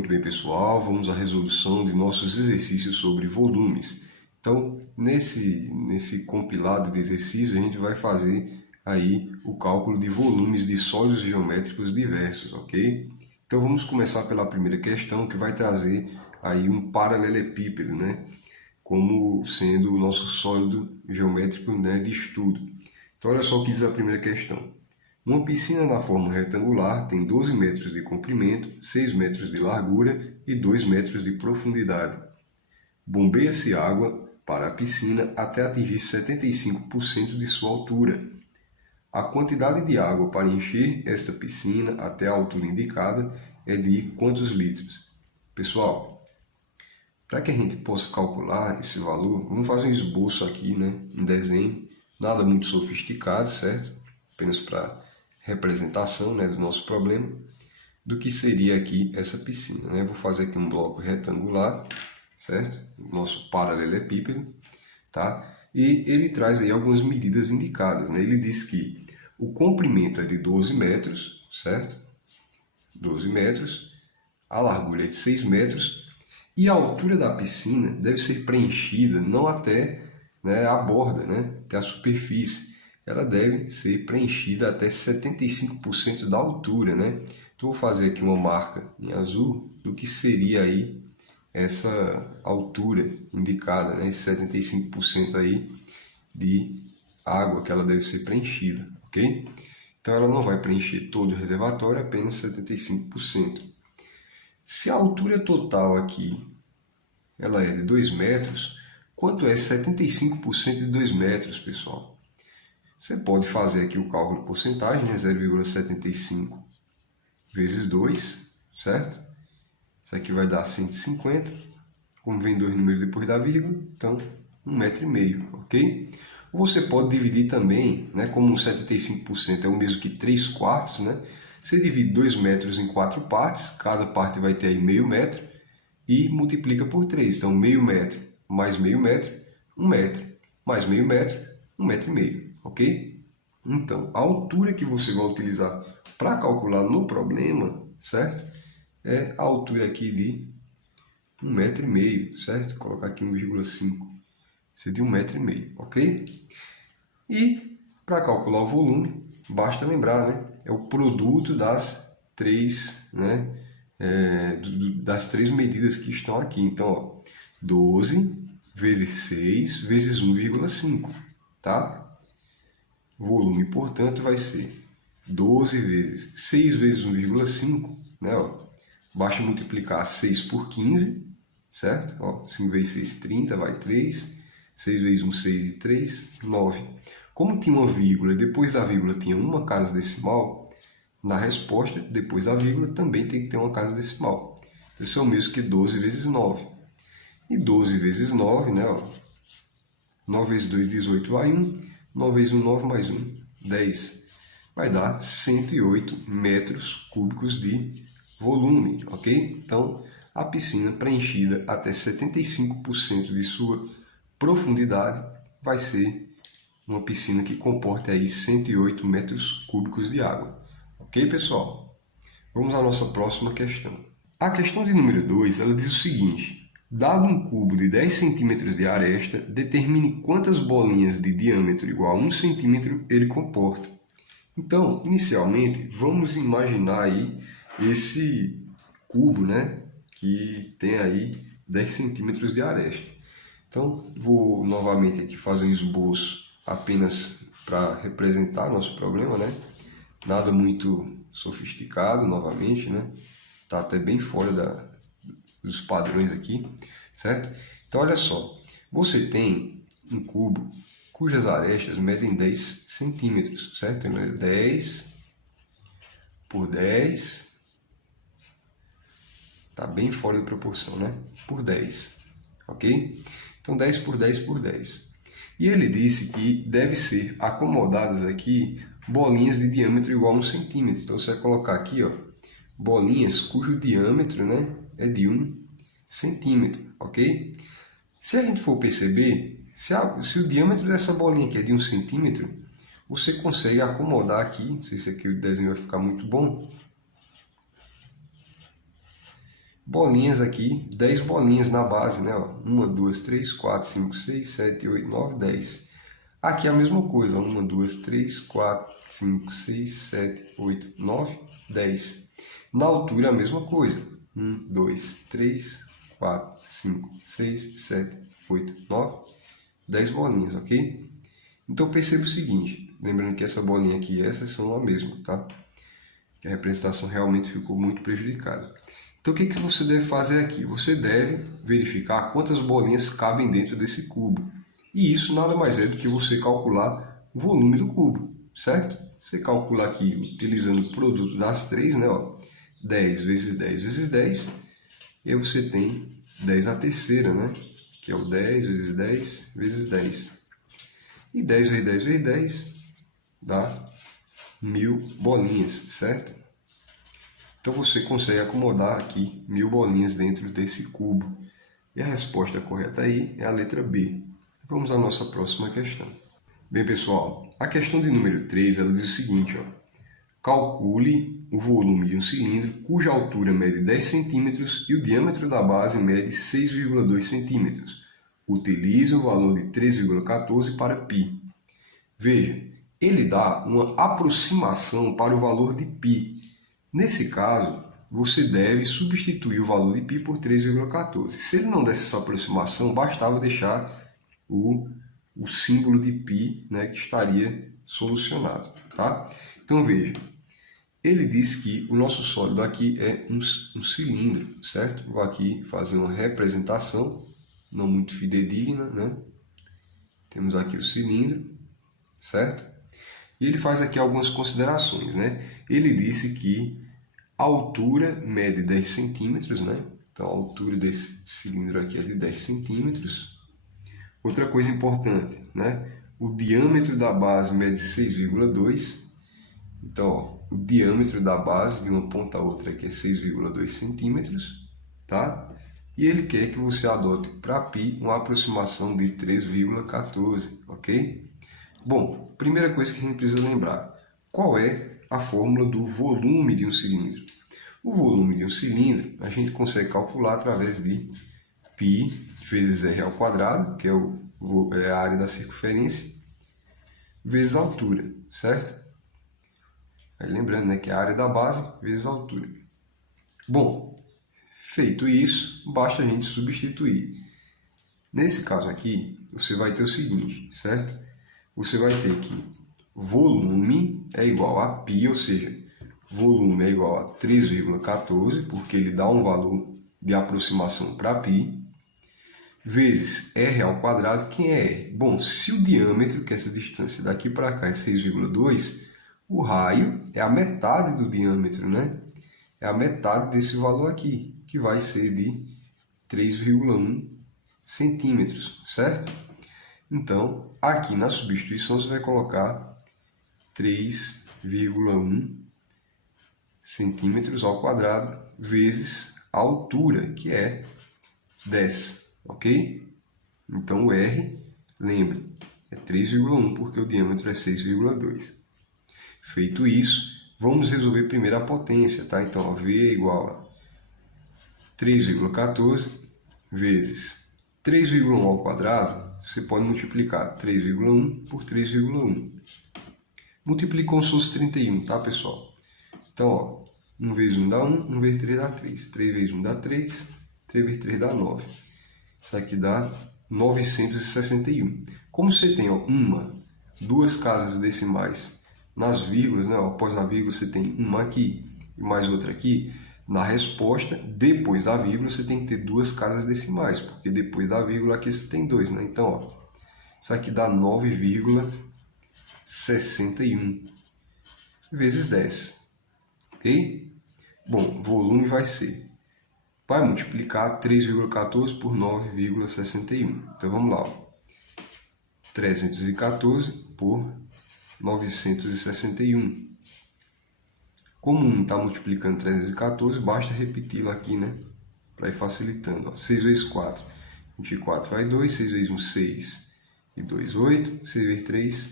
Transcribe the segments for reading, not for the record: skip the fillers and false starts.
Muito bem, pessoal, vamos à resolução de nossos exercícios sobre volumes. Então, nesse compilado de exercícios, a gente vai fazer aí o cálculo de volumes de sólidos geométricos diversos, ok? Então, vamos começar pela primeira questão, que vai trazer aí um paralelepípedo, né? Como sendo o nosso sólido geométrico, né, de estudo. Então, olha só o que diz a primeira questão. Uma piscina na forma retangular tem 12 metros de comprimento, 6 metros de largura e 2 metros de profundidade. Bombeia-se água para a piscina até atingir 75% de sua altura. A quantidade de água para encher esta piscina até a altura indicada é de quantos litros? Pessoal, para que a gente possa calcular esse valor, vamos fazer um esboço aqui, né? Um desenho, nada muito sofisticado, certo? Apenas para representação, né, do nosso problema, do que seria aqui essa piscina, né? Vou fazer aqui um bloco retangular, certo? Nosso paralelepípedo, tá? E ele traz aí algumas medidas indicadas, né? Ele diz que o comprimento é de 12 metros, certo? 12 metros, a largura é de 6 metros e a altura da piscina deve ser preenchida não até, né, a borda, né, até a superfície. Ela deve ser preenchida até 75% da altura, né? Então vou fazer aqui uma marca em azul do que seria aí essa altura indicada, né? 75% aí de água que ela deve ser preenchida, ok? Então ela não vai preencher todo o reservatório, apenas 75%. Se a altura total aqui ela é de 2 metros, quanto é 75% de 2 metros, pessoal? Você pode fazer aqui o cálculo de porcentagem, né? 0,75 vezes 2, certo? Isso aqui vai dar 150. Como vem dois números depois da vírgula, então 1,5 m, ok? Ou você pode dividir também, né? Como 75% é o mesmo que 3 quartos, né? Você divide 2 metros em 4 partes, cada parte vai ter aí meio metro, e multiplica por 3. Então, meio metro mais meio metro, 1 metro, mais meio metro, 1,5 m, ok? Então, a altura que você vai utilizar para calcular no problema, certo? É a altura aqui de 1,5 m, certo? Vou colocar aqui 1,5. Seria 1,5 m, ok? E para calcular o volume, basta lembrar, né? É o produto das três, né? Das três medidas que estão aqui. Então, ó, 12 vezes 6 vezes 1,5, tá? Volume, portanto, vai ser 12 vezes 6 vezes 1,5, né? Ó, basta multiplicar 6 por 15, certo? Ó, 5 vezes 6, 30, vai 3. 6 vezes 1, 6 e 3, 9. Como tinha uma vírgula e depois da vírgula tinha uma casa decimal, na resposta, depois da vírgula, também tem que ter uma casa decimal. Então, isso é o mesmo que 12 vezes 9. E 12 vezes 9, né? Ó, 9 vezes 2, 18, vai 1. 9 vezes 1, 9 mais 1, 10. Vai dar 108 metros cúbicos de volume, ok? Então, a piscina preenchida até 75% de sua profundidade vai ser uma piscina que comporta aí 108 metros cúbicos de água. Ok, pessoal? Vamos à nossa próxima questão. A questão de número 2, ela diz o seguinte: dado um cubo de 10 centímetros de aresta, determine quantas bolinhas de diâmetro igual a 1 centímetro ele comporta. Então, inicialmente, vamos imaginar aí esse cubo, né, que tem aí 10 centímetros de aresta. Então, vou novamente aqui fazer um esboço apenas para representar nosso problema, né? Nada muito sofisticado, novamente, né? Tá até bem fora dos padrões aqui, certo? Então, olha só, você tem um cubo cujas arestas medem 10 centímetros, certo? Então, é 10 por 10, tá bem fora de proporção, né? Por 10, ok? Então, 10 por 10 por 10. E ele disse que deve ser acomodadas aqui bolinhas de diâmetro igual a 1 centímetro. Então, você vai colocar aqui, ó, bolinhas cujo diâmetro, né, é de 1 centímetro, ok? Se a gente for perceber, se o diâmetro dessa bolinha aqui é de 1 centímetro, você consegue acomodar aqui, não sei se aqui o desenho vai ficar muito bom, bolinhas aqui, 10 bolinhas na base, né? 1, 2, 3, 4, 5, 6, 7, 8, 9, 10. Aqui é a mesma coisa, 1, 2, 3, 4, 5, 6, 7, 8, 9, 10. Na altura é a mesma coisa, 1, 2, 3, 4, 5, 6, 7, 8, 9, 10 bolinhas, ok? Então perceba o seguinte, lembrando que essa bolinha aqui e essas são a mesma, tá? Que a representação realmente ficou muito prejudicada. Então o que você deve fazer aqui? Você deve verificar quantas bolinhas cabem dentro desse cubo. E isso nada mais é do que você calcular o volume do cubo, certo? Você calcula aqui utilizando o produto das três, né? 10 vezes 10 vezes 10. E aí você tem 10 na terceira, né? Que é o 10 vezes 10 vezes 10. E 10 vezes 10 vezes 10 dá 1000 bolinhas, certo? Então você consegue acomodar aqui 1000 bolinhas dentro desse cubo. E a resposta correta aí é a letra B. Vamos à nossa próxima questão. Bem, pessoal, a questão de número 3 ela diz o seguinte, ó. Calcule o volume de um cilindro cuja altura mede 10 centímetros e o diâmetro da base mede 6,2 centímetros. Utilize o valor de 3,14 para π. Veja, ele dá uma aproximação para o valor de π. Nesse caso, você deve substituir o valor de π por 3,14. Se ele não desse essa aproximação, bastava deixar o símbolo de π, né, que estaria solucionado. Tá? Então veja, ele diz que o nosso sólido aqui é um cilindro, certo? Vou aqui fazer uma representação, não muito fidedigna, né? Temos aqui o cilindro, certo? E ele faz aqui algumas considerações, né? Ele disse que a altura mede 10 centímetros, né? Então a altura desse cilindro aqui é de 10 centímetros. Outra coisa importante, né? O diâmetro da base mede 6,2. Então, ó, o diâmetro da base de uma ponta a outra aqui é 6,2 centímetros, tá? E ele quer que você adote para π uma aproximação de 3,14, ok? Bom, primeira coisa que a gente precisa lembrar, qual é a fórmula do volume de um cilindro? O volume de um cilindro a gente consegue calcular através de π vezes r ao quadrado, que é a área da circunferência, vezes a altura, certo? Aí lembrando, né, que é a área da base vezes a altura. Bom, feito isso, basta a gente substituir. Nesse caso aqui, você vai ter o seguinte, certo? Você vai ter que volume é igual a π, ou seja, volume é igual a 3,14, porque ele dá um valor de aproximação para π, vezes r ao quadrado. Quem é r? Bom, se o diâmetro, que é essa distância daqui para cá, é 6,2, o raio é a metade do diâmetro, né? É a metade desse valor aqui, que vai ser de 3,1 centímetros, certo? Então, aqui na substituição você vai colocar 3,1 centímetros ao quadrado vezes a altura, que é 10, ok? Então o R, lembre, é 3,1 porque o diâmetro é 6,2. Feito isso, vamos resolver primeiro a potência, tá? Então, ó, V é igual a 3,14 vezes 3,1 ao quadrado. Você pode multiplicar 3,1 por 3,1. Multiplicou como se fosse 31, tá, pessoal? Então, ó, 1 vezes 1 dá 1, 1 vezes 3 dá 3. 3 vezes 1 dá 3, 3 vezes 3 dá 9. Isso aqui dá 961. Como você tem, ó, duas casas decimais nas vírgulas, né? Após a vírgula você tem uma aqui e mais outra aqui. Na resposta, depois da vírgula, você tem que ter duas casas decimais, porque depois da vírgula aqui você tem 2, né? Então, ó, isso aqui dá 9,61 vezes 10, ok? Bom, volume vai multiplicar 3,14 por 9,61. Então, vamos lá, ó. 314 por 961. Como 1 está multiplicando 314, basta repeti-lo aqui, né? Para ir facilitando. Ó. 6 vezes 4, 24 vai 2. 6 vezes 1, 6. E 2, 8. 6 vezes 3,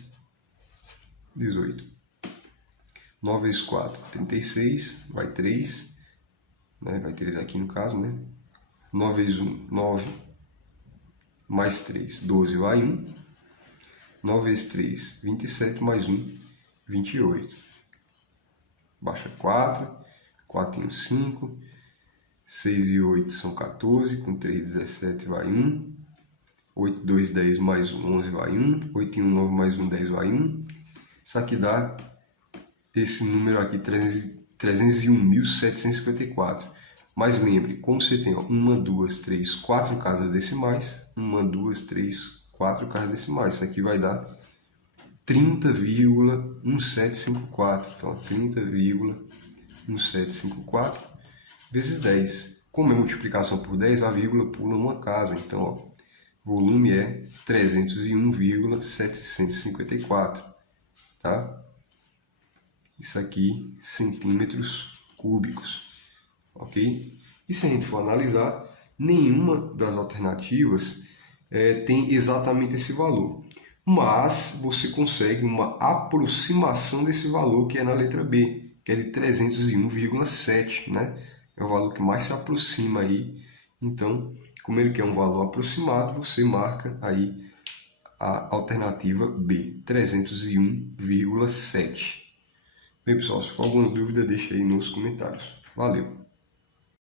18. 9 vezes 4, 36. Vai 3. né? Vai 3 aqui no caso, né? 9 vezes 1, 9, mais 3, 12 vai 1. 9 vezes 3, 27, mais 1, 28. Baixa 4, 4 e 1, 5, 6 e 8 são 14, com 3, 17 vai 1. 8 e 2, 10, mais 1, 11 vai 1. 8 e 1, 9, mais 1, 10 vai 1. Isso aqui dá esse número aqui, 301.754. Mas lembre, como você tem 1, 2, 3, 4 casas decimais, 1, 2, 3, 4 casas decimais. Isso aqui vai dar 30,1754. Então, 30,1754 vezes 10. Como é multiplicação por 10, a vírgula pula uma casa. Então, ó, volume é 301,754. Tá? Isso aqui, centímetros cúbicos. Ok? E se a gente for analisar, nenhuma das alternativas tem exatamente esse valor. Mas você consegue uma aproximação desse valor que é na letra B, que é de 301,7, né? É o valor que mais se aproxima aí. Então, como ele quer um valor aproximado, você marca aí a alternativa B, 301,7. Bem, pessoal, se for alguma dúvida, deixa aí nos comentários. Valeu!